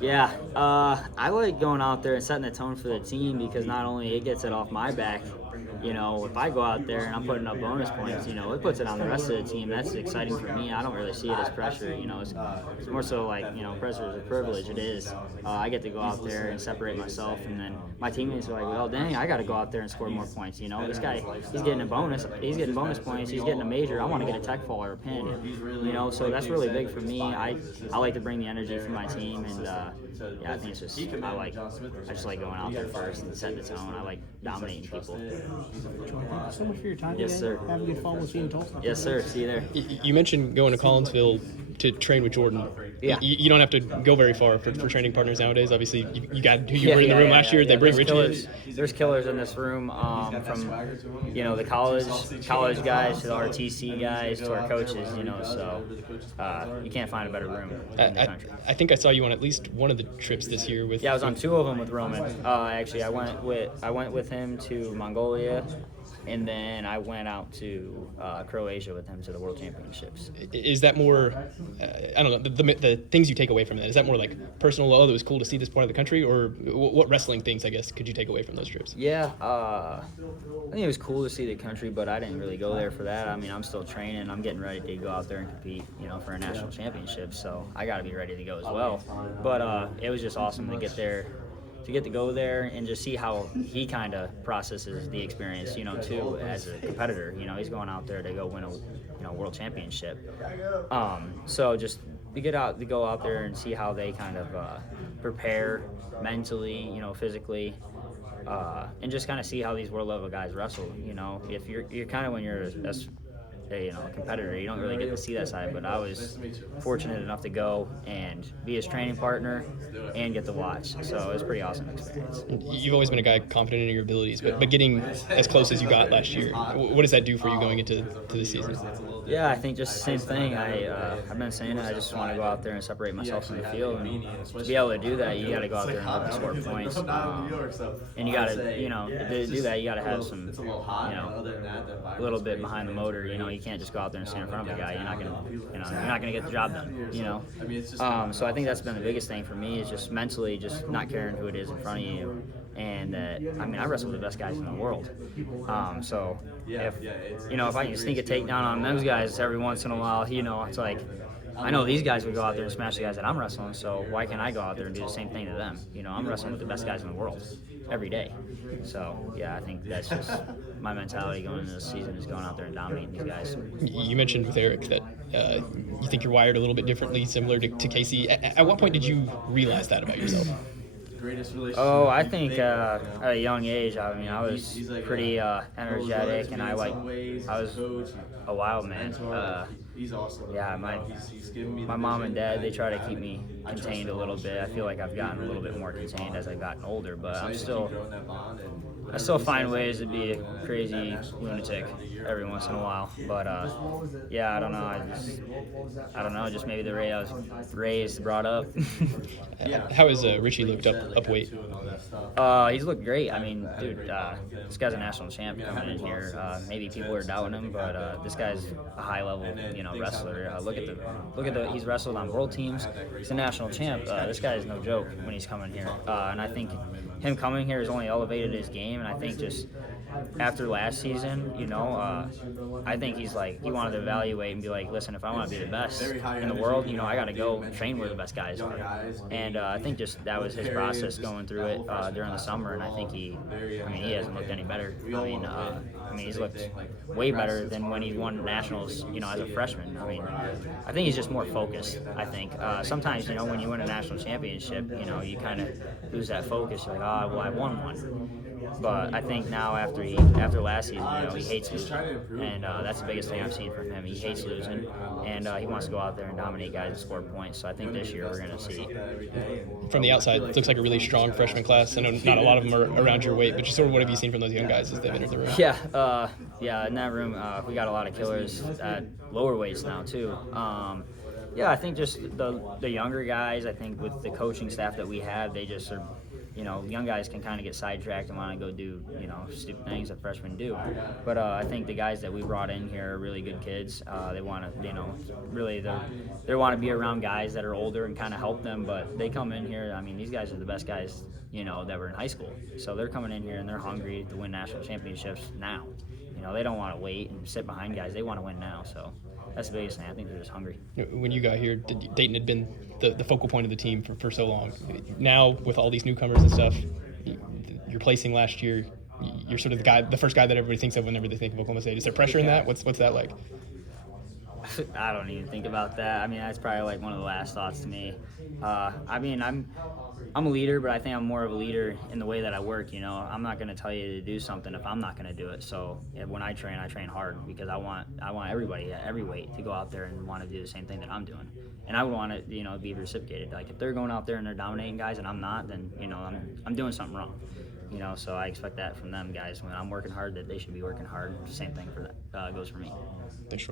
Yeah, I like going out there and setting the tone for the team because not only it gets it off my back, if I go out there and I'm putting up bonus points, it puts it on the rest of the team. That's exciting for me. I don't really see it as pressure. It's more so like pressure is a privilege. It is. I get to go out there and separate myself, and then my teammates are like, well, dang, I got to go out there and score more points. This guy, he's getting a bonus. He's getting bonus points. He's getting a major. I want to get a tech fall or a pin. So that's really big for me. I like to bring the energy for my team, and I think it's just I just like going out there first and setting the tone. I like dominating people. Thank you so much for your time Yes, today. sir. Have a good fun. We'll see you in Tulsa. Yes, sir. See you there. You mentioned going to Collinsville to train with Jordan. Yeah. You don't have to go very far for training partners nowadays. Obviously, you got who you were in the room last year. They bring Richie in. There's killers in this room, from the college guys to the RTC guys to our coaches. So you can't find a better room in the country. I think I saw you on at least one of the trips this year with. Yeah, I was on two of them with Roman. Actually, I went with him to Mongolia, and then I went out to Croatia with him to the World Championships. Is that more? I don't know. The things you take away from that, is that more like personal? Oh, it was cool to see this part of the country, or what wrestling things, I guess, could you take away from those trips? Yeah, I think it was cool to see the country, but I didn't really go there for that. I mean, I'm still training. I'm getting ready to go out there and compete, for a national championship. So I got to be ready to go as well. But it was just awesome to get there. To get to go there and just see how he kind of processes the experience, too, as a competitor. He's going out there to go win a world championship. So just to go out there and see how they kind of prepare mentally, physically, and just kind of see how these world level guys wrestle. If you're kind of when you're a competitor, you don't really get to see that side, but I was fortunate enough to go and be his training partner and get to watch, so it was a pretty awesome experience. You've always been a guy confident in your abilities, but getting as close as you got last year, what does that do for you going into this season? Yeah, I think just the same thing. I've been saying it. I just want to go out there and separate myself from the field, and to be able to do that, you got to go out there and score points. And you got to, to do that, you got to have some, a little bit behind the motor. You can't just go out there and stand in front of a guy. You're not gonna get the job done. So I think that's been the biggest thing for me is just mentally, just not caring who it is in front of you. And I wrestle with the best guys in the world. So if I can sneak a takedown on those guys every once in a while, it's like, I know these guys would go out there and smash the guys that I'm wrestling, so why can't I go out there and do the same thing to them? I'm wrestling with the best guys in the world every day. So, yeah, I think that's just my mentality going into this season is going out there and dominating these guys. You mentioned with Eric that you think you're wired a little bit differently, similar to Casey. At what point did you realize that about yourself? Oh, I think at a young age, I was pretty energetic, and I was a wild man. Yeah, my mom and dad, they try to keep me contained a little bit. I feel like I've gotten a little bit more contained as I've gotten older, but I still find ways to be a crazy lunatic every once in a while. But yeah, I don't know. Just maybe the way I was raised, brought up. How has Richie looked up weight? He's looked great. I mean, dude, this guy's a national champ coming in here. Maybe people are doubting him, but this guy's a high level, wrestler. Look at the he's wrestled on world teams. He's a national champ. This guy is no joke when he's coming here. And I think him coming here has only elevated his game. And I think just after last season, I think he's like, he wanted to evaluate and be like, listen, if I want to be the best in the world, I got to go train where the best guys are. And I think just that was his process going through it during the summer. And I think he hasn't looked any better. He's looked way better than when he won nationals, as a freshman. I think he's just more focused. I think sometimes, when you win a national championship, you kind of lose that focus. You're like, well, I won one. But I think now after last season, he hates losing, and that's the biggest thing I've seen from him. He hates losing, and he wants to go out there and dominate guys and score points. So I think this year we're going to see. From the outside, it looks like a really strong freshman class. I know not a lot of them are around your weight, but just sort of what have you seen from those young guys as they've entered the room? Yeah, in that room we got a lot of killers at lower weights now too. Yeah, I think just the younger guys. I think with the coaching staff that we have, they just are, young guys can kind of get sidetracked and want to go do, stupid things that freshmen do. But I think the guys that we brought in here are really good kids. They want to, really they want to be around guys that are older and kind of help them. But they come in here. I mean, these guys are the best guys, that were in high school. So they're coming in here and they're hungry to win national championships now. They don't want to wait and sit behind guys. They want to win now. So that's the biggest thing. I think they're just hungry. When you got here, Dayton had been the focal point of the team for so long. Now, with all these newcomers and stuff, you're placing last year. You're sort of the first guy that everybody thinks of whenever they think of Oklahoma State. Is there pressure in that? What's that like? I don't even think about that. I mean, that's probably like one of the last thoughts to me. I mean, I'm a leader, but I think I'm more of a leader in the way that I work. I'm not going to tell you to do something if I'm not going to do it. So when I train hard because I want everybody at every weight to go out there and want to do the same thing that I'm doing. And I would want it, to be reciprocated. Like if they're going out there and they're dominating guys and I'm not, then I'm doing something wrong. So I expect that from them guys. When I'm working hard, that they should be working hard. Same thing for that goes for me. Thanks, Troy.